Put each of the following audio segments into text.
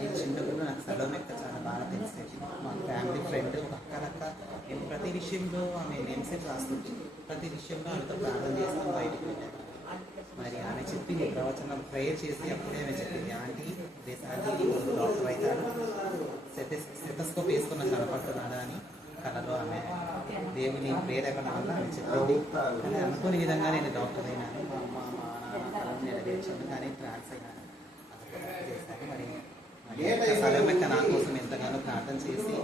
నేను చిన్నప్పుడు నాకు సలోమెక్క చాలా బాగా తెలిసేది. మా ఫ్యామిలీ ఫ్రెండ్ ఒక అక్క నేను ప్రతి విషయంలో ఆమె నేమ్సెట్ రాస్తుంది. ప్రతి విషయంలో ఆమెతో ప్రార్థన చేస్తాను బయటకు వెళ్ళాను. మరి ఆమె చెప్పింది ప్రవచనం ప్రేయర్ చేసి అప్పుడే ఆమె చెప్పింది, ఆంటీ దేశాంటి డాక్టర్ అవుతాడు, సెటస్కోప్ వేసుకున్న కనపడుతున్నాడా అని కళలో ఆమె దేవుని ప్రేరేపణ వల్ల ఆమె చెప్పింది. కానీ అనుకోని విధంగా నేను డాక్టర్ అయినాను. మా అమ్మ మా నాన్న నెరవేర్చాను, కానీ ట్రాన్స్ అయినాను చేశాను. మరి సలోమెక్క నా కోసం ఎంతగానో ప్రార్థన చేసి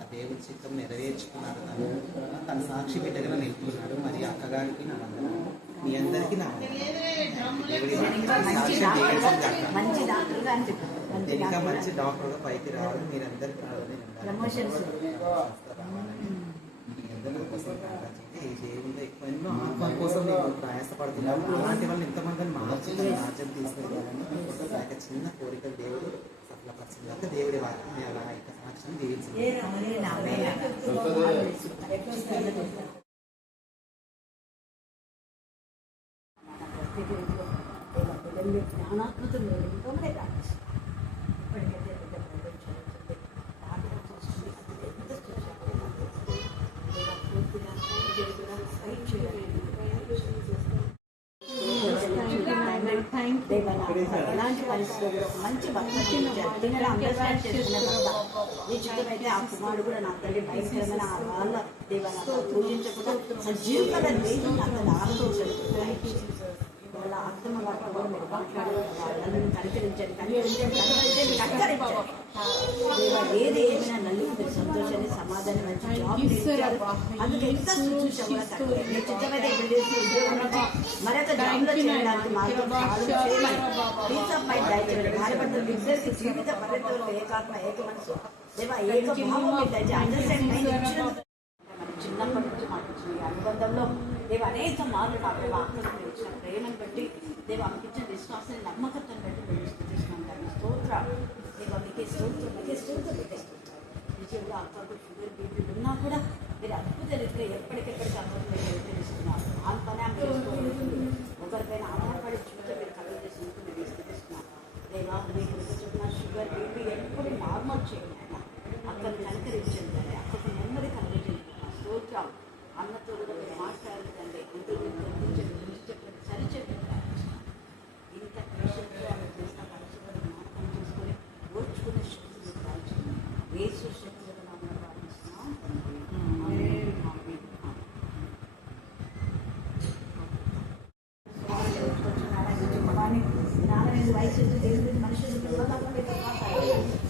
ఆ దేవుడి చిత్తం నెరవేర్చుకున్నారు. తన సాక్షి బిడ్డగా నిలుపుకున్నారు. మరి అక్కగారికి నా వందనాలు, మీ అందరికీ నా ఇంకా మంచి డాక్టర్గా పైకి రావాలి. మీరందరికీ ఎన్నో ఆత్మ కోసం నేను ప్రయాసపడుతున్నాను. అలాంటి వాళ్ళు ఎంతమందిని మార్చి రాజ్యం తీసుకెళ్ళాలని నాకు చిన్న కోరికలు దేవుడు సఫలపరచలేక దేవుడి వాక్యం అలా యొక్క సాక్ష్యం జీవించింది. ఎలాంటి పరిస్థితుల్లో మంచి భక్తులు అండర్స్టాండ్ చేసుకున్న నిశ్చితమైతే ఆ కుమారుడు కూడా నా తల్లి భయంకరమైన వాళ్ళ దేవాలయంలో పూజించకుండా సజీవుల లేదు నా తల్లి ఆలోచించండి. వాళ్ళ అర్థమ వాటిలో మీరు మాట్లాడారు, కనికరించండి ఏది ఏమైనా నల్లు మీరు సంతోషాన్ని సమాధానం మంచి జాబ్ అందుకు ఎంత నిశ్చితమైతే మరొక జాబ్లో చేయడానికి మాత్రం భార్యభర్తలు బిజినెస్ జీవిత పర్యటనలో ఏకాత్మ ఏక మనసు దేవా ఏక భావం అండర్స్టాండింగ్ చిన్నప్పటి నుంచి మాకు ఇచ్చిన ఈ అనుబంధంలో దేవ అనేక మార్లు నా అక్కడికి ఇచ్చిన ప్రేమను బట్టి దేవ ఆమెకి ఇచ్చిన విశ్వాసాన్ని నమ్మకత్వం బట్టి మేము స్థుతిస్తున్నాం. దాని స్తోత్ర దేవ మీకే స్తోత్రం విజయంలో అక్కకు షుగర్ బీపీ ఉన్నా కూడా మీరు అద్భుత రీతిగా ఎప్పటికెప్పటికి అక్కడికి మీరు తెలుస్తున్నారు. ఆ పని ఆమె ఒకరిపైన ఆధారపడి చూస్తే మీరు కలవ చేసినందుకు మీరు స్థుతిస్తున్నాం. దేవా మీకు చెప్తున్న షుగర్ బీపీ ఎప్పుడు నార్మల్ చేయండి ఆయన అక్కడిని కనుకరించండి, అక్కడికి నెమ్మది కలగజేయండి. స్తోత్రం అన్నతో కూడా మీరు మాట్లాడుతుందండి సరిచెప్పింది ఇంత పేషెంట్గా ఆమె చేసిన పరిస్థితులను జ్ఞాపకం చేసుకొని ఓర్చుకునే శక్తులు కాల్చండి. వేసు శక్తులకు నామని ప్రార్థిస్తున్నాం. వయసు దేవుడి మనుషులు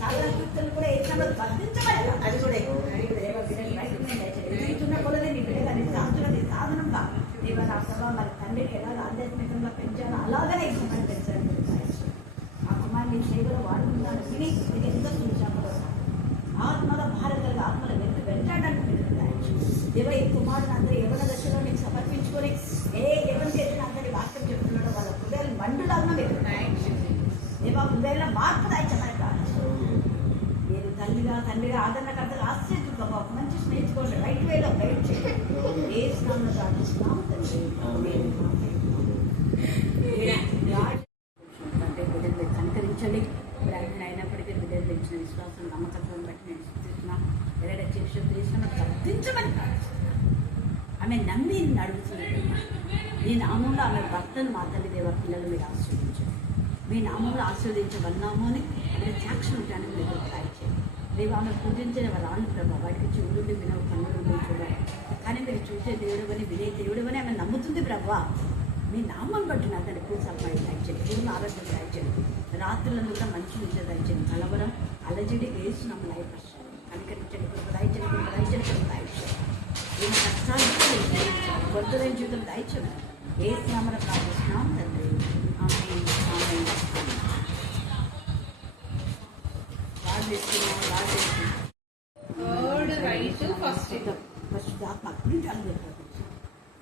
సాధారణ కీర్తనలు కూడా ఏదైనా బంధించబడాలి. అది కూడా ఎదుగుతున్న కొలది నీ బిడ్డగా నీ సాధనంగా దేవ నా సభ మరి తండ్రికి ఎలాగ ఆధ్యాత్మికంగా పెంచాలో అలాగనే ఈ కుమార్ని పెంచాలని ఆ కుమార్ని సేవలో వాడుకుంటాను విని నేను ఎంతో చూశాను. ఆత్మల భారతగా ఆత్మల వెంటాడడానికి దేవ ఈ కుమారుని అందరూ ఎవరి దశలో నీకు సమర్పించుకొని ఎవరి చేసిన అందరి వాక్యం చెప్తున్నాడో వాళ్ళ హృదయాలు మండులాగా దేవ హృదయంలో మార్పు దాయించమని ప్రార్థిస్తున్నాను. మీరు తండ్రిగా ఆదరణకర్తగా ఆశ్చర్యంగా ఒక మంచి స్నేహితుకోండి రైట్ వేలో గైడ్ చేయండి. ఏ స్నానంలో ప్రార్థిస్తున్నాం తండ్రి. అంటే బిడ్డలు కనుకరించండి. బ్రాహ్మణ అయినప్పటికీ బిడ్డలు తెచ్చిన విశ్వాసం నమ్మకత్వం బట్టి నేను సూచిస్తున్నాను. ఎవరైనా చేసిన ప్రార్థించమని ప్రార్థిస్తున్నాను. ఆమె నమ్మి అడుగుతున్నట్టు ఈ నామంలో ఆమె భర్తను మా తల్లి దేవ పిల్లలు మీరు ఆశీర్వదించండి. మీ నామంలో ఆశీర్వదించబడినాము అని అక్కడ సాక్షి ఉంటానని మీరు ట్రై చేయండి. రేపు ఆమె పూజించిన వాళ్ళ ఆళ్ళు ప్రభావ వాటికి చెవులుండి వినవు కన్నులు చూడాలి. కానీ మీరు చూసే దేవుడు అని వినే దేవుడు అని ఆమె నమ్ముతుంది ప్రభావ. మీ నామం బట్టి నా తన పూర్తి అమ్మాయి దయచేయండి, పూర్ణ ఆరోగ్యం దయచేయండి, రాత్రులను కూడా మంచి నిద్ర దయచేయండి, కలవరం అలజడి వేసి నమ్మ లయపరచండి, కనికరించండి, దయచేయండి నేను కష్టాలు గొడ్డలైన జీవితం దయచేయండి. ఏ స్నామన ప్రార్థిస్తున్నాం తండ్రి.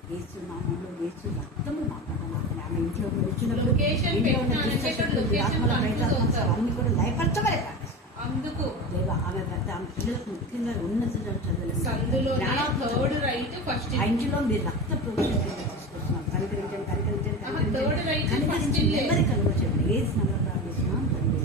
వేసునామంలో వేసు రక్తము మాట్లాడాలి. ఆమె ఇంట్లో వచ్చినప్పుడు అన్ని కూడా లయపరచమని అందుకు ఆమె భర్త ఆమె పిల్లలకు ముఖ్యంగా ఉన్నత చదువులు ఆ ఇంట్లో మీరు రక్త ప్రోక్షణ తీసుకొస్తున్నాం. కనికరించండి ఎవరి కలుగొచ్చండి. ఏ స్నానం ప్రార్థిస్తున్నాం తండ్రి.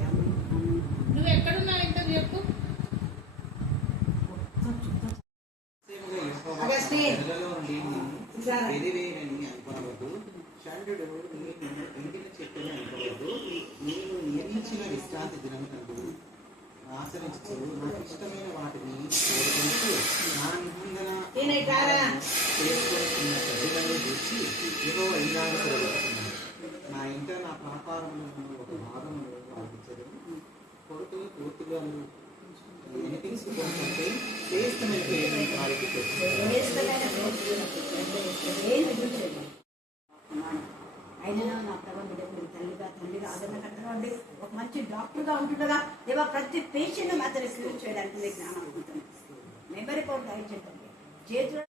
భగవంతుడు నేను ఇంటిని చెప్పని అనుకోలేదు, నేను నియమించిన విశ్రాంతి దినం కంటూ ఆచరించు నాకు ఇష్టమైన వాటిని కోరుకుంటూ నా నిబంధన చేసుకుంటున్న ప్రజలను చూసి ఏదో ఇలాగా జరుగుతున్నాను. నా ఇంట నా వ్యాపారంలో ఒక భాగం పాటించడం కొడుకులు పూర్తిగా ఎనిథింగ్ సుఖంటే శ్రేష్టమైన పేరు వారికి అయినా నా ప్రభావ బిడ్డకు తండ్రిగా ఆదరణకర్తగా ఉండి ఒక మంచి డాక్టర్గా ఉంటుండగా దేవా ప్రతి పేషెంట్ మాత్రం క్యూర్ చేయడానికి మీకు జ్ఞానం అనుకుంటున్నాను. మెమరీ పవర్ దయచేయండి. చేతులు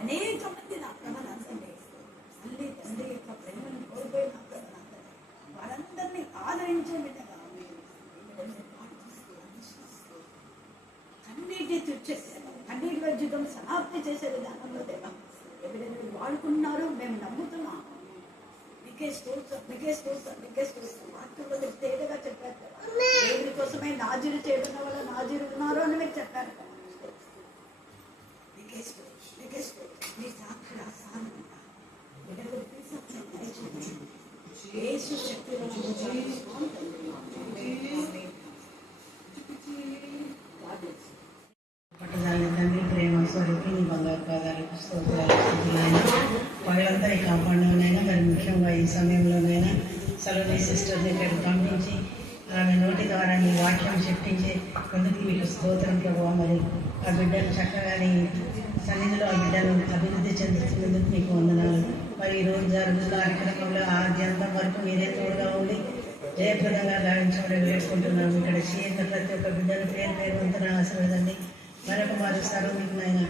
అనేక మంది నా ప్రభావం అంతండి తల్లి తండ్రి యొక్క ప్రేమను కోల్పోయి నా ప్రభావం వారందరినీ ఆదరించే విధంగా కన్నీటి తుడిచేసేదా కన్నీటి జీవితం సమాప్తి చేసే విధానంలో దేవా ఎవరైనా వాడుకున్నారో మేము నమ్ముతున్నాం. మీకే వాక్యంలో మీరు తేలిగా చెప్పారు కదా, దేవుడి కోసమే నాజీరు చేయడం వల్ల నాజీరు ఉన్నారు అని మీరు చెప్పారు కదా. మీ సాక్షి ఆసానంగా యేసు శక్తిలో పట్టుదల తండ్రి ప్రేమ స్వరూపి నీ బంగారు పాదాలకు స్తోత్రాలు స్థుతులైనా వాళ్ళందరి కాపాడునైనా మరి ముఖ్యంగా ఈ సమయంలోనైనా సలోని సిస్టర్ని ఇక్కడికి పంపించి ఆమె నోటి ద్వారా నీ వాక్యం చెప్పించి అందుకు మీకు స్తోత్రం ప్రభావ. మరి ఆ బిడ్డను చక్కగా నీ సన్నిధిలో ఆ బిడ్డను అభివృద్ధి చెందుతున్నందుకు మీకు వందనాలు. మరి ఈరోజు జరుగుతున్న కార్యక్రమంలో ఆద్యంతం వరకు మీరే తోడుగా ఉండి జయప్రదంగా గావించమని వేడుకుంటున్నాము. ఇక్కడ చేత ప్రతి ఒక్క బిడ్డను పేరు వంతున ఆశీర్వదండి. మరొక వారు సర్వీకునైనా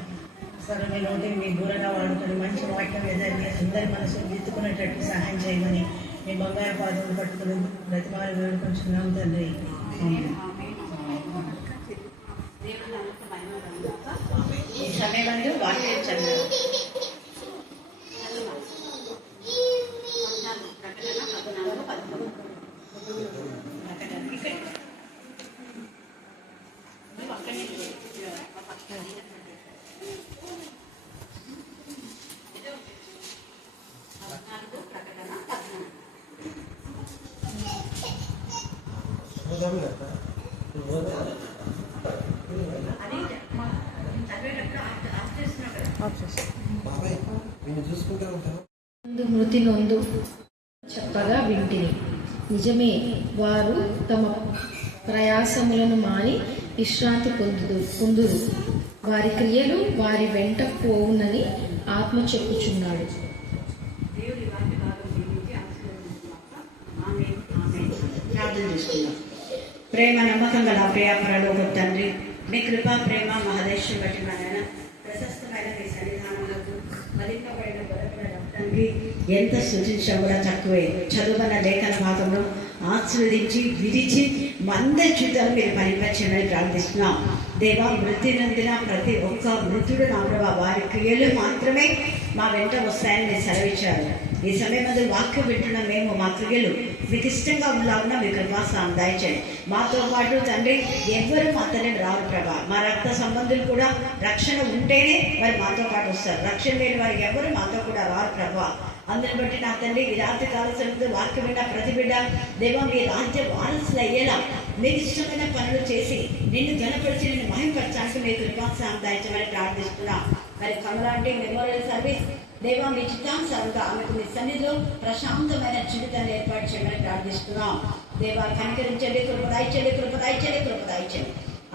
సర్వీ నోటి మీ దూరంగా వాడుకొని మంచి వాక్యం ఎదరి అందరి మనసును దిద్దుకునేటట్టు సహాయం చేయమని మీ బంగారు పాదములు పట్టుకుని ప్రతిమాలు వేడుకుంటున్నాం తండ్రి. ఈ సమయంలో వాక్యం చదివారు. మృతి నొందు చెప్పగా వింటిని నిజమే, వారు తమ ప్రయాసములను మాని విశ్రాంతి పొందురు. వారి క్రియలు వారి వెంట పోవునని ఆత్మ చెప్పుచున్నాడు. ప్రార్థన చేసుకుందాం. ప్రేమ నమ్మకం గల ప్రియ పరలోక తండ్రి, మీ కృపా ప్రేమ మహదేశం బట్టి మన ప్రశస్తమైన మీ సన్నిధానములకు మరింపబడిన బలపడిన రక్తానికి ఎంత సూచించడం కూడా తక్కువే. చదువున్న లేఖన భాగంలో ఆశీర్వదించి విరిచి మందరి జీవితాలు మీరు పరిపరిచయమని ప్రార్థిస్తున్నాం. దేవా, మృతి నందిన ప్రతి ఒక్క మృతుడు నా ప్రభావ వారి క్రియలు మాత్రమే మా వెంట వస్తాయని మీరు సెలవిచ్చారు. ఈ సమయం మీద వాక్యం వింటున్న మేము మా క్రియలు మీకు ఇష్టంగా ఉన్న మీ కృపాసం దయచేయండి. మాతో పాటు తండ్రి ఎవ్వరు మా తల్లి రారు ప్రభా. మా రక్త సంబంధులు కూడా రక్షణ ఉంటేనే వారు మాతో పాటు వస్తారు. రక్షణ లేని వారు ఎవరు మాతో కూడా రారు ప్రభా. అందుని బట్టి నా తండ్రి ఈ రాత్రి కాల సమయంలో వాక్యం విన్న ప్రతి బిడ్డ దేవా మీ రాజ్య వారసులు అయ్యేలా మీకు ఇష్టమైన పనులు చేసి నిన్ను ఘనపరిచి నిన్ను మహిమపరచడానికి మీ కృపాసం దయచేయమని ప్రార్థిస్తున్నాం. మరి కమలాంటి మెమోరియల్ సర్వీస్ దేవా మీ చిత్తానుసారంగా ఆమెకు మీ సన్నిధిలో ప్రశాంతమైన జీవితాన్ని ఏర్పాటు చేయమని ప్రార్థిస్తున్నాం. దేవా కనికరించండి, కృపదాయించండి.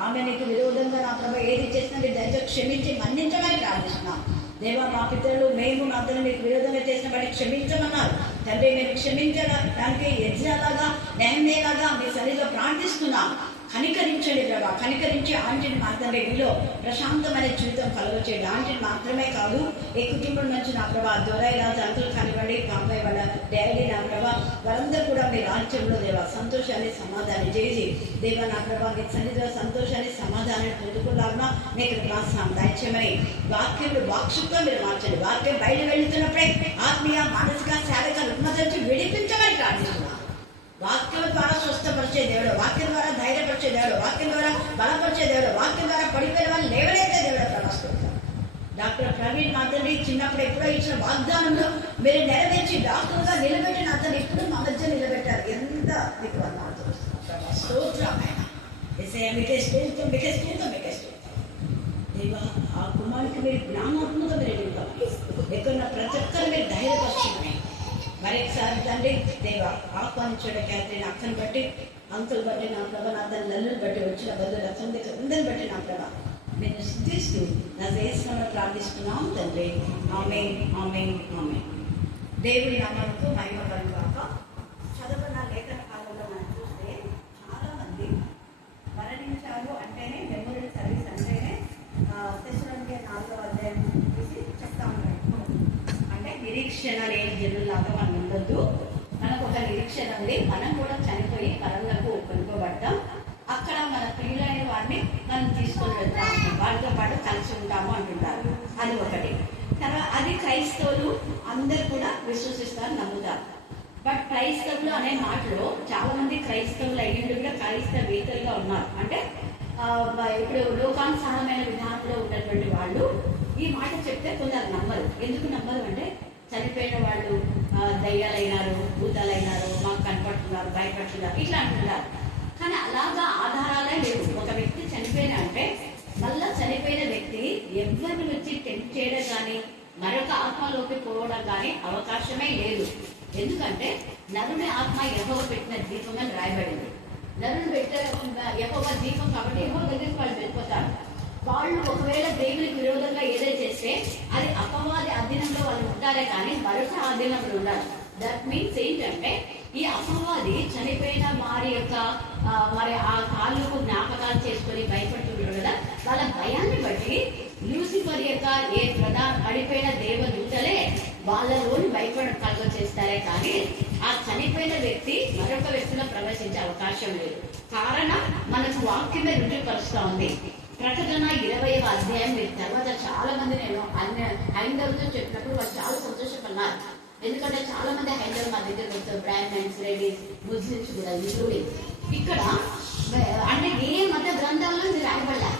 ఆమె నీకు విరోధంగా నా ప్రభు ఏది చేసినా మీరు దయతో క్షమించి మన్నించమని ప్రార్థిస్తున్నాం. దేవా మా పితరులు మేము మా తల్లి మీకు విరోధంగా చేసిన వాటిని క్షమించమన్నారు. తండ్రి మీరు క్షమించడానికి యజ్ఞలాగా న్యాయమేలాగా మీ సన్నిధిలో ప్రార్థిస్తున్నాం. కనికరించండి ప్రభా, కనికరించి ఆంటీని మాత్రమే మీలో ప్రశాంతమైన జీవితం కలుగచేయండి. ఆంటీని మాత్రమే కాదు, ఈ కుటుంబం నుంచి నా ప్రభా దొరైరాజు అంకుల్ కానివ్వండి, బాబాయ్ వాళ్ళ డాడీ నా ప్రభా వారందరూ కూడా మీ రాజ్యంలో దేవా సంతోషాన్ని సమాధానం చేసి దేవా నా ప్రభా మీ సన్నిధిలో సంతోషాన్ని సమాధానాన్ని పొందుకున్నారున్నా మీకు ప్రోత్సాహం దయచేయమని వాక్యంలో వాక్శుక్తం మీరు మార్చండి. వాక్యం బయట వెళ్తున్నప్పుడే ఆత్మీయ మానసిక శారీరక రుగ్మత నుంచి విడిపించమని ప్రార్థిస్తున్నాం. వాక్యం ద్వారా స్వస్థపరిచే దేవుడు, వాక్యం ద్వారా ధైర్యపరిచే దేవుడు, వాక్యం ద్వారా బలపరిచే దేవుడు, వాక్యం ద్వారా పడిపోయిన వాళ్ళు లేవలేదే దేవుడు ప్రవేశిస్తాం. డాక్టర్ ప్రవీణ్ మాతండి చిన్నప్పుడు ఎప్పుడో ఇచ్చిన వాగ్దానంలో మీరు నెరవేర్చి డాక్టర్గా నిలబెట్టిన అతను ఇప్పుడు మా మధ్య నిలబెట్టారు. ఎంత మీకు అన్నారు స్తోత్రం ఆయన. మీకే స్తోత్రం, మీకే స్తోత్రం, మీకే స్తోత్రం. దేవా, ఆ కుమారుడికి మీరు జ్ఞానాత్మక మీరు ఎక్కడ ప్రతి ఒక్కరు మీరు ధైర్యపరుచుకుని మరొకసారి తండ్రి దేవా ఆహ్వానించడం క్యాథరిన్ అక్కని బట్టి, అంకుల్ బట్టి, నా ప్రభా, నా తన నల్లుని బట్టి, వచ్చిన బదులు అతని దగ్గర ఉందని బట్టి నా ప్రభా నేను సిద్ధిస్తూ నా దేశంలో ప్రార్థిస్తున్నాం తండ్రి. ఆమేన్, ఆమేన్, ఆమేన్. దేవుడి నామమునకు మహిమ కలుగుగాక. చదువున్న లేఖన కాలంలో మనం చూస్తే చాలా మంది మరణించారు అంటేనే మెమోరియల్ సర్వీస్ అంటేనే తెస్సలోనికే 4వ అధ్యాయం తీసి చెప్తా ఉంటారు. అంటే నిరీక్షణ లేని జనులాగా మనం ఉండొద్దు. మనకు ఒక నిరీక్షణ ఉంది. మనం కూడా చనిపోయి పరలోకకు కొనుక్కోబడతాం. అక్కడ మన ప్రియులైన వారిని మనం తీసుకొని వెళ్తాం, వారితో పాటు కలిసి ఉంటాము అంటుంటారు. అది ఒకటి. తర్వాత అది క్రైస్తవులు అందరు కూడా విశ్వసిస్తారు, నమ్ముతారు. బట్ క్రైస్తవులు అనే మాటలో చాలా మంది క్రైస్తవులు అయ్యిండు కూడా క్రైస్తవేతరులుగా ఉన్నారు. అంటే ఇప్పుడు లోకానుసారమైన విధానంలో ఉన్నటువంటి వాళ్ళు ఈ మాట చెప్తే కొందరు నమ్మరు. ఎందుకు నమ్మరు అంటే చనిపోయిన వాళ్ళు దయ్యాలైనారు, భూతాలైనారు, మాకు కనపడుతున్నారు, భయపడుతున్నారు ఇట్లా అంటున్నారు. కానీ అలాగా ఆధారాలే లేవు. ఒక వ్యక్తి చనిపోయిన అంటే మళ్ళా చనిపోయిన వ్యక్తి ఎవరిని వచ్చి టెంప్ట్ చేయడం కానీ మరొక ఆత్మలోకి పోవడం కానీ అవకాశమే లేదు. ఎందుకంటే నరుని ఆత్మ యెహోవా పెట్టిన దీపం అని రాయబడింది. నరుని పెట్టే యెహోవా దీపం కాబట్టి యెహోవా దగ్గరికి వాళ్ళు వెళ్ళిపోతారు. వాళ్ళు ఒకవేళ దేవునికి విరోధంగా ఏదైతే చేస్తే అది అపవాది అధీనంలో వాళ్ళు ఉంటారే కానీ మరొక అధీనంలో ఉండాలి. దట్ మీన్స్ ఏంటంటే ఈ అపవాది చనిపోయిన వారి యొక్క మరి ఆ కాళ్ళకు జ్ఞాపకాలు చేసుకొని భయపడుతుంటారు కదా, వాళ్ళ భయాన్ని బట్టి లూసిఫర్ యొక్క ఏ ప్రధాన పడిపోయిన దేవదూతలే వాళ్ళలోని కలుగ చేస్తారే కానీ ఆ చనిపోయిన వ్యక్తి మరొక వ్యక్తిలో ప్రవేశించే అవకాశం లేదు. కారణం మనకు వాక్యమే రుజువుపరుస్తూ ఉంది. ప్రకటన 20వ అధ్యాయం మీరు తర్వాత చాలా మంది నేను హైందవులతో చెప్పినప్పుడు వాళ్ళు చాలా సంతోషపడినారు. ఎందుకంటే చాలా మంది హైందవులు మా దగ్గర వస్తారు, బ్రాహ్మణ్స్, లేడీస్, ముస్లిమ్స్ కూడా ఇంక్లూడింగ్. ఇక్కడ అంటే ఏ మత గ్రంథాల్లో ఇది రాయబడలే,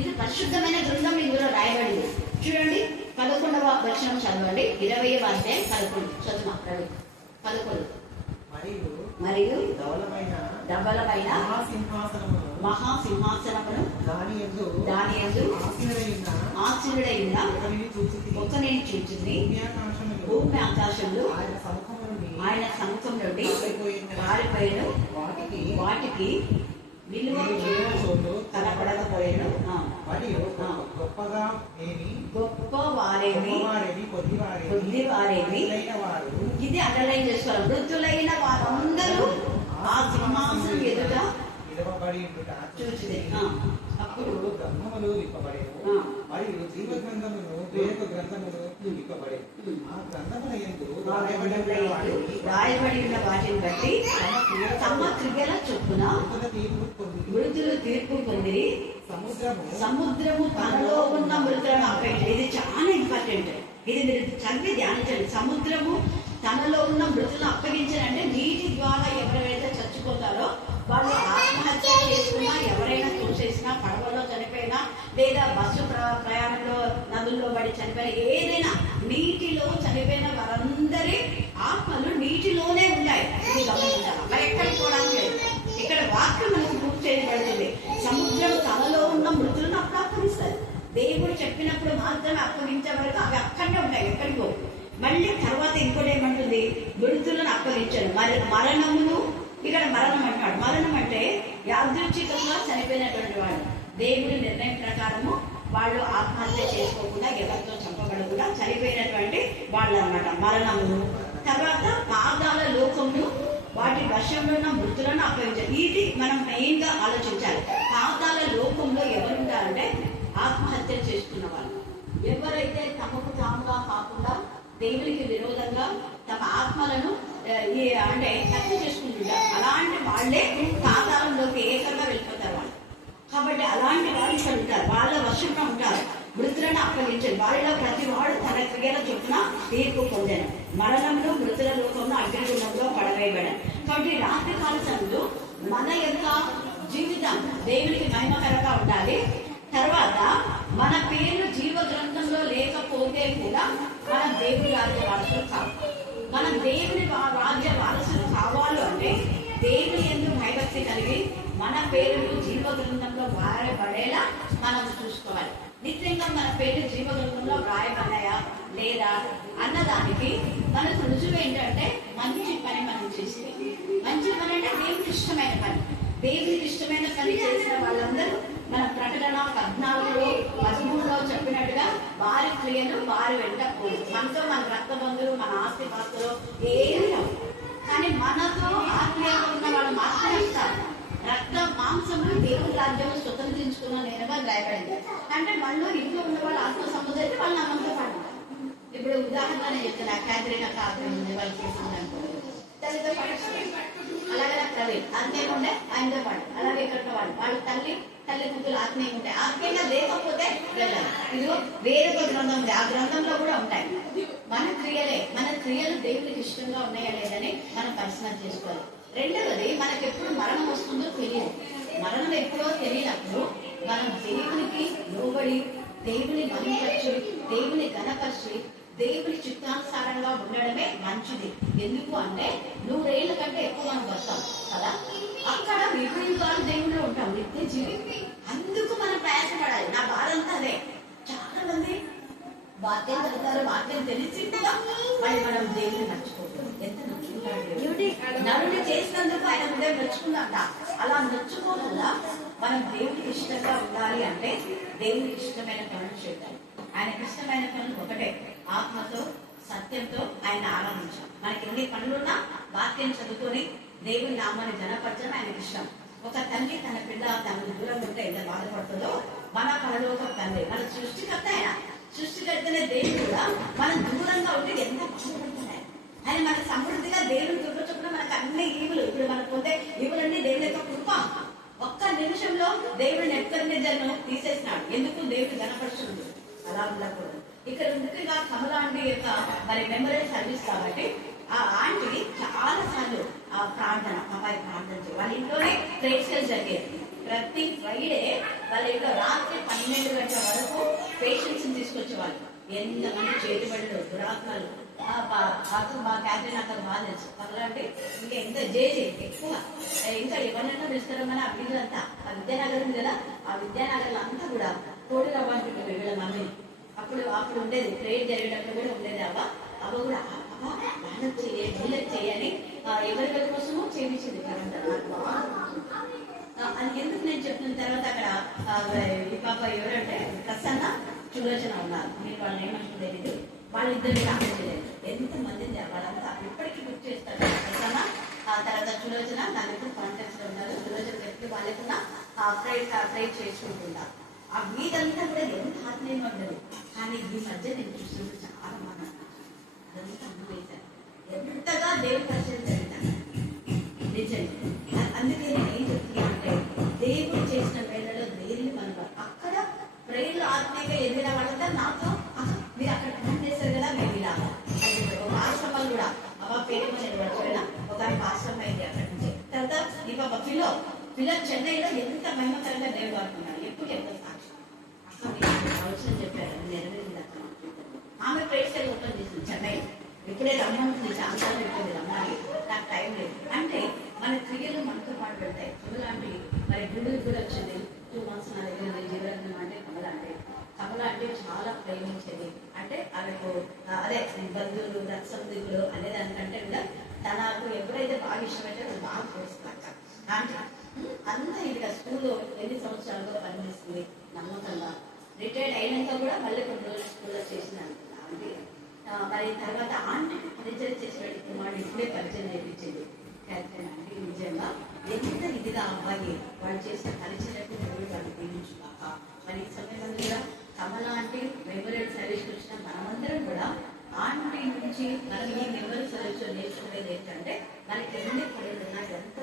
ఇది పరిశుద్ధమైన గ్రంథం ఇందులో రాయబడింది. చూడండి 11వ వచనం చదవండి. 20వ అధ్యాయం 11 చదువు రవి. 11 మరియు ధవలమైన మహాసింహాసనమును దాని యందు ఆసీనుడైన ఒకరిని చూచింది. భూమి ఆకాశంలో ఆయన సముఖం నుండి పారిపోయిన వాటికి నిలువ కనపడకపోయాను. గొప్పవారేమి కొద్దివారేమి ఇది అండర్లైన్ చేసుకోవాలి. వృద్ధులైన వారందరూ ఆ సింహాసనం ఎదుట చూచిది. అప్పుడు గ్రంథములు విప్పబడేను మరియు జీవ గ్రంథమును వేరొక గ్రంథమును విప్పబడేను. ఆ గ్రంథముల యందు రాయబడి ఉన్న వాటిని బట్టి తమ క్రియల చొప్పున మృతులు తీర్పు పొందిరి. సముద్రము తనలో ఉన్న మృతులను ఆపేయండి. ఇది చాలా ఇంపార్టెంట్. ఇది మీరు చదివి ధ్యానించండి. సముద్రము తనలో ఉన్న మృతులను అప్పగించారంటే నీటి ద్వారా ఎవరైతే చచ్చిపోతారో వాళ్ళు ఆత్మహత్య చేసుకున్నా, ఎవరైనా చూసేసినా, పడవలో చనిపోయినా, లేదా బస్సు ప్రయాణంలో నదుల్లో పడి చనిపోయిన, ఏదైనా నీటిలో చనిపోయిన వారందరి ఆత్మలు నీటిలోనే ఉంటాయి. ఇది గమనించాలి. మరి ఎక్కడికి పోవడానికి లేదు. ఇక్కడ వాక్యం మనకు పూర్తి చేయబడుతుంది. సముద్రం తనలో ఉన్న మృతులను అప్పుడు అప్పగిస్తారు. దేవుడు చెప్పినప్పుడు మాత్రమే అప్పగించే వరకు అవి అక్కడనే ఉంటాయి, ఎక్కడికో. మళ్ళీ తర్వాత ఇంకోటి ఏమంటుంది, మృతులను అప్పగించారు. మరణమును ఇక్కడ మరణం అంటాడు. మరణం అంటే యాదృచ్ఛికంగా చనిపోయినటువంటి వాడు. దేవుడి నిర్ణయం ప్రకారము వాళ్ళు ఆత్మహత్య చేసుకోకుండా, ఎవరితో చంపబడకుండా చనిపోయినటువంటి వాళ్ళు అన్నమాట మరణమును. తర్వాత పాదాల లోకమును వాటి వశంలో ఉన్న మృతులను అప్పగించారు. ఇది మనం మెయిన్ గా ఆలోచించాలి. పాదాల లోకంలో ఎవరుంటారంటే ఆత్మహత్య చేసుకున్న వాళ్ళు. ఎవరైతే తమకు తాముగా కాకుండా దేవునికి విరోధంగా తమ ఆత్మలను అంటే హత్య చేసుకుంటుంటారు, అలాంటి వాళ్ళే పాతాళంలోకి ఏకంగా వెళ్ళిపోతారు వాళ్ళు. కాబట్టి అలాంటి వాళ్ళు ఇక్కడ ఉంటారు, వాళ్ళ వశంలో ఉంటారు. మృతులను అప్పగించారు. వాళ్ళలో ప్రతి వాడు తన క్రియల చొప్పున తీర్పు పొందాను. మరణంలో మృతుల లోకంలో అగ్నిగుండంలో పడవేయబడాను. కాబట్టి రాత్రి కాల సమయంలో మన యొక్క జీవితం దేవునికి మహిమకరంగా ఉండాలి. తర్వాత మన పేర్లు జీవ గ్రంథంలో లేకపోతే కూడా మనం దేవుని రాజ్య వారసులు కావాలి. మనం దేవుని రాజ్య వారసులు కావాలి అంటే దేవుని యందు భయభక్తి కలిగి మన పేరును జీవ గ్రంథంలో వ్రాయబడేలా మనం చూసుకోవాలి. నిత్యంగా మన పేరు జీవ గ్రంథంలో వ్రాయబడ్డాయా లేదా అన్నదానికి మనకు రుజువు ఏంటంటే మంచి పని మనం చేసి, మంచి పని అంటే దేవునికి ఇష్టమైన పని. దేవునికి ఇష్టమైన పని చేసిన వాళ్ళందరూ మన ప్రకటన 14:13 చెప్పినట్టుగా వారి క్రియలు వారి వెంట పోయి మనతో మన రక్త బంధువులు మన ఆస్తి పాస్తులు ఏమి రావు. కానీ మనతో ఆత్మీయంగా ఉన్న వాళ్ళు మాత్రమే ఇస్తారు. రక్త మాంసములు దేవుని రాజ్యం స్వతంత్రించుకున్న నేరుగా రాయబడింది. అంటే వాళ్ళు ఇంట్లో ఉన్న వాళ్ళు ఆత్మ సంబంధం అయితే వాళ్ళు నమ్మంతో పాటు. ఇప్పుడు ఉదాహరణ నేను చెప్తున్నా, క్యాథరిన్ అక్క ఆత్మ వాళ్ళు చేసిందనుకో తల్లితో పాటు, అలాగే ప్రవీణ్ ఆత్మీయంగా ఉంటే ఆయనతో పాటు, అలాగే ఇక్కడ వాళ్ళు తల్లి కూతురు ఆత్మీయంగా ఉంటాయి. ఆత్మీయంగా లేకపోతే వెళ్ళాలి. ఇదిగో వేరే ఒక గ్రంథం ఉంది, ఆ గ్రంథంలో కూడా ఉంటాయి. మన క్రియలు దేవునికి ఇష్టంగా ఉన్నాయా లేదని మనం పరిశీలన చేసుకోవాలి. రెండవది, మనకి ఎప్పుడు మరణం వస్తుందో తెలియదు. మరణం ఎప్పుడో తెలియనప్పుడు మనం దేవునికి లోబడి, దేవుని మహిమపరిచి, దేవుని ఘనపరిచి, దేవుని చిత్తానుసారంగా ఉండడమే మంచిది. ఎందుకు అంటే 100 ఏళ్ల కంటే ఎక్కువ మనం బతాం కదా, అక్కడ విపరీతాలు దేవుళ్ళు ఉంటాం, నిత్య జీవి. అందుకు మనం ప్రయాసపడాలి. నా బాధ అంతా అదే. చాలా మంది వాక్యం చదువుతారు, వాక్యం తెలిసిందిగా మళ్ళీ మనం దేవుని నచ్చుకోవడం. ఎంత నచ్చుకుంటాడు నరుని చేసినందుకు ఆయన హృదయం నచ్చుకుందంట. అలా నచ్చుకోకుండా మనం దేవునికి ఇష్టంగా ఉండాలి అంటే దేవునికి ఇష్టమైన పనులు చేద్దాం. ఆయనకి ఇష్టమైన పనులు ఒకటే, ఆత్మతో సత్యంతో ఆయన ఆరాధించాం. మనకి ఎన్ని పనులున్నా వాక్యం చదువుకొని దేవుని నామాన్ని జనపరచడం ఆయనకి ఇష్టం. ఒక తల్లి తన పిల్ల తనకు దూరం ఉంటే ఎంత బాధపడుతుందో మన పరలోక తండ్రి, మన సృష్టికర్త ఆయన. సృష్టికర్తనే దేవుడు కూడా మనం దూరంగా ఉంటే ఎంత బాధపడుతున్నాయి. ఆయన మన సమృద్ధిగా దేవుని చూపించకుండా మనకు అన్ని ఈవులు, ఇప్పుడు మనకు పొందే ఈవులన్నీ దేవుని యొక్క కృప. ఒక్క నిమిషంలో దేవుడు నెక్కర్నిజను తీసేసినాడు. ఎందుకు? దేవుడు గణపరుచుడు. అలా ఉండకూడదు. ఇక్కడ ముఖ్యంగా కమల ఆంటీ యొక్క మరి మెమోరియల్ సర్వీస్ కాబట్టి ఆ ఆంటీ చాలా సార్లు ఆ ప్రార్థన అబ్బాయి ప్రార్థన వాళ్ళ ఇంట్లోనే ప్రేక్షలు జరిగేది. ప్రతి ఫ్రైడే వాళ్ళ ఇంట్లో రాత్రి 12 గంటల వరకు పేషెంట్స్ తీసుకొచ్చేవాళ్ళు. ఎంతమంది చేతిబడులు, దురాత్మలు. మా క్యాథరిన్ అక్కడ బాగా తెలుసు. అంటే ఇంకా ఎంత చేసి ఎక్కువ ఇంకా ఎవరైనా పిలుస్తారమని ఆ వీళ్ళంతా ఆ విద్యానగర్ ఉంది కదా, ఆ విద్యానగర్లో అంతా కూడా తోడు రవ్వంటుంది వీళ్ళ మమ్మీని. అప్పుడు ఉండేది ప్రేయర్ జరిగేటప్పుడు కూడా ఉండేది. అవ్వ కూడా వాళ్ళకి చేయాలి వీళ్ళకి చేయని ఎవరి కోసమో చేయించింది. అది ఎందుకు నేను చెప్తున్న తర్వాత అక్కడ ఈ పాప ఎవరంటే ప్రసన్న సులోచన ఉన్నారు. నేను వాళ్ళని ఏమంటుంది తెలీదు. వాళ్ళిద్దరిని ఆలోచించలేదు. ఎంతమంది వాళ్ళంతా ఇప్పటికీ గుర్తు చేస్తారు. ప్రసన్న ఆ తర్వాత సులోచన దానికి కాంటాక్ట్స్ లో ఉన్నారు. సులోచన చెప్పి వాళ్ళకున్న ఫ్రైడ్ చేసుకుంటున్నారు. ఆ మీదంతా కూడా ఎంత ఆత్మీయంగా ఉండదు. కానీ ఈ మధ్య నేను చూస్తుంది చాలా మంది అదంతా అనుభవించాను. ఎంతగా దేవుని పరిచయం జరుగుతాను నిజంగా. అందుకే నేను ఏం చెప్తున్నా అంటే దేవుడు చేసిన వేళలో దేవుని మనకు అక్కడ ప్రేయర్లు ఆత్మీయంగా ఎదిగిన వాళ్ళంతా నాతో మీరు అక్కడ పని చేశారు కదా, మేము ఇలా ఒక ఆశ్రమాలు కూడా అబ్బా పేరు నేను పడిపోయినా ఒక ఆశ్రమం అయింది అక్కడి నుంచి. తర్వాత ఈ పాప పిల్ల చెన్నైలో ఎంత మహిమకరంగా దేవుడు వాడుతున్నాడు. ఎప్పుడు ఎంత సాక్షి ఆలోచన చెప్పారు, నెరవేరింది అక్కడ. ఆమె ప్రేక్షలు ఓపెన్ చేసింది చెన్నై. ఇప్పుడే రమ్మంటుంది, చాలా చెప్పింది రమ్మాలి, నాకు టైం లేదు అంటే మన క్రియలు మనతో పాటు పెడతాయి. కమలాంటి మరి గుడికి కూడా వచ్చింది 2 months నా దగ్గర జీవరత్నం అంటే కమల అంటే చాలా ప్రేమించేది. అంటే ఆమెకు అదే బంధువులు రక్సంధువులు అనే దానికంటే కూడా తనకు ఎప్పుడైతే బాగా ఇష్టమైతే బాగా పోస్తాక అంటే అంతా ఇక స్కూల్లో ఎన్ని సంవత్సరాలుగా పనిచేస్తుంది నమ్మకంగా. రిటైర్డ్ అయినాక కూడా మళ్ళీ కొన్ని రోజులు స్కూల్లో చేసినాను ఆంటీ. మరి తర్వాత ఆంటీకి పరిచయం చేసినట్టు కుమారుడు ఇప్పుడే పరిచయం చేయించింది క్యాథరిన్ ఆంటీ. నిజంగా ఎంత ఇదిగా అబ్బాయి వాళ్ళు చేసిన పరిచయకు వాళ్ళు దీవించుగాక. మరి ఈ సమయంలో కూడా కమల ఆంటీ మెమోరియల్ సర్వీస్ వచ్చిన మనమందరం కూడా ఆంటీ నుంచి మనం ఈ మెమోరియల్ సర్వీస్ నేర్చుకునేది ఏంటంటే మనకి ఎన్ని పనులు ఉన్నా ఎంత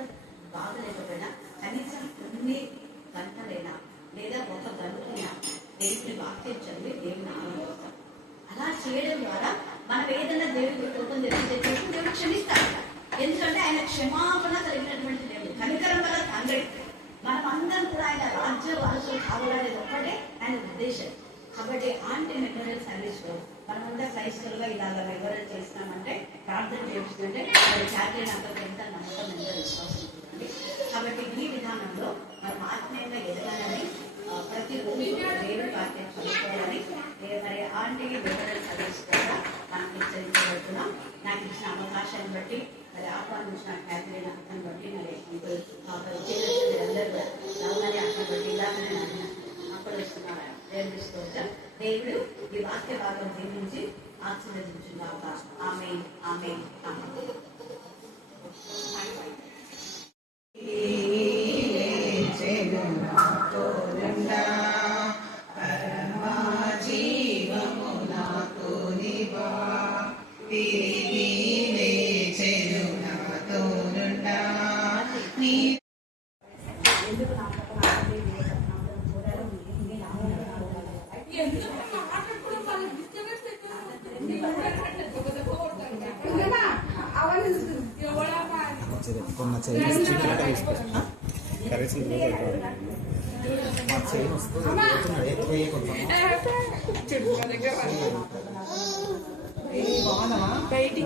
బాగలేకపోయినా కనీసం కొన్ని గంటలైనా లేదా ఒక గంటైనా దేవుని వాక్యం చదివి దేవుని ఆనందిస్తాం. అలా చేయడం ద్వారా మనం ఏదైనా దేవుడికి కోపం తెలిస్తే దేవుడు క్షమిస్తాడు. ఎందుకంటే ఆయన క్షమాపణ కలిగినటువంటి దేవుడు, కనికరం గల తండ్రి. మనం అందరం కూడా ఆయన రాజ్య వారసులు కావాలనేది ఒక్కటే ఆయన ఉద్దేశం. కాబట్టి ఆంటీ మెమోరియల్ సర్వీస్ లో మనమంతా క్రైస్తవులుగా ఇలాగ రెగ్యులర్ చేసినామంటే ప్రార్థన చేస్తుంటే చాకరీ అంతకు ఎంత నమ్మకం ఎంత విశ్వాసం ఉంటుందండి. కాబట్టి ఈ విధానంలో మనం ఆత్మీయంగా ఎదగాలని ప్రతి రోజు దేవుడి వాక్యం చదువుకోవాలని మరి ఆంటీ రెగ్యులర్ సర్వీస్ ద్వారా మనం హెచ్చరించబడుతున్నాం. నాకు ఇచ్చిన అవకాశాన్ని బట్టి మరి ఆహ్వానించిన ఫ్యామిలీ అర్థం బట్టి మరి అందరూ రావాలని అర్థం బట్టి ఇలాగనే అప్పుడు వస్తున్నారు. దేవుడు ఈ వాక్య భాగం దీవించి ఆశీర్వదించుగాక. ఆమేన్ ఆమేన్ ఆమేన్. కొన్న చైన్ కరెన్సీ మా చైన్ వస్తుంది బయటికి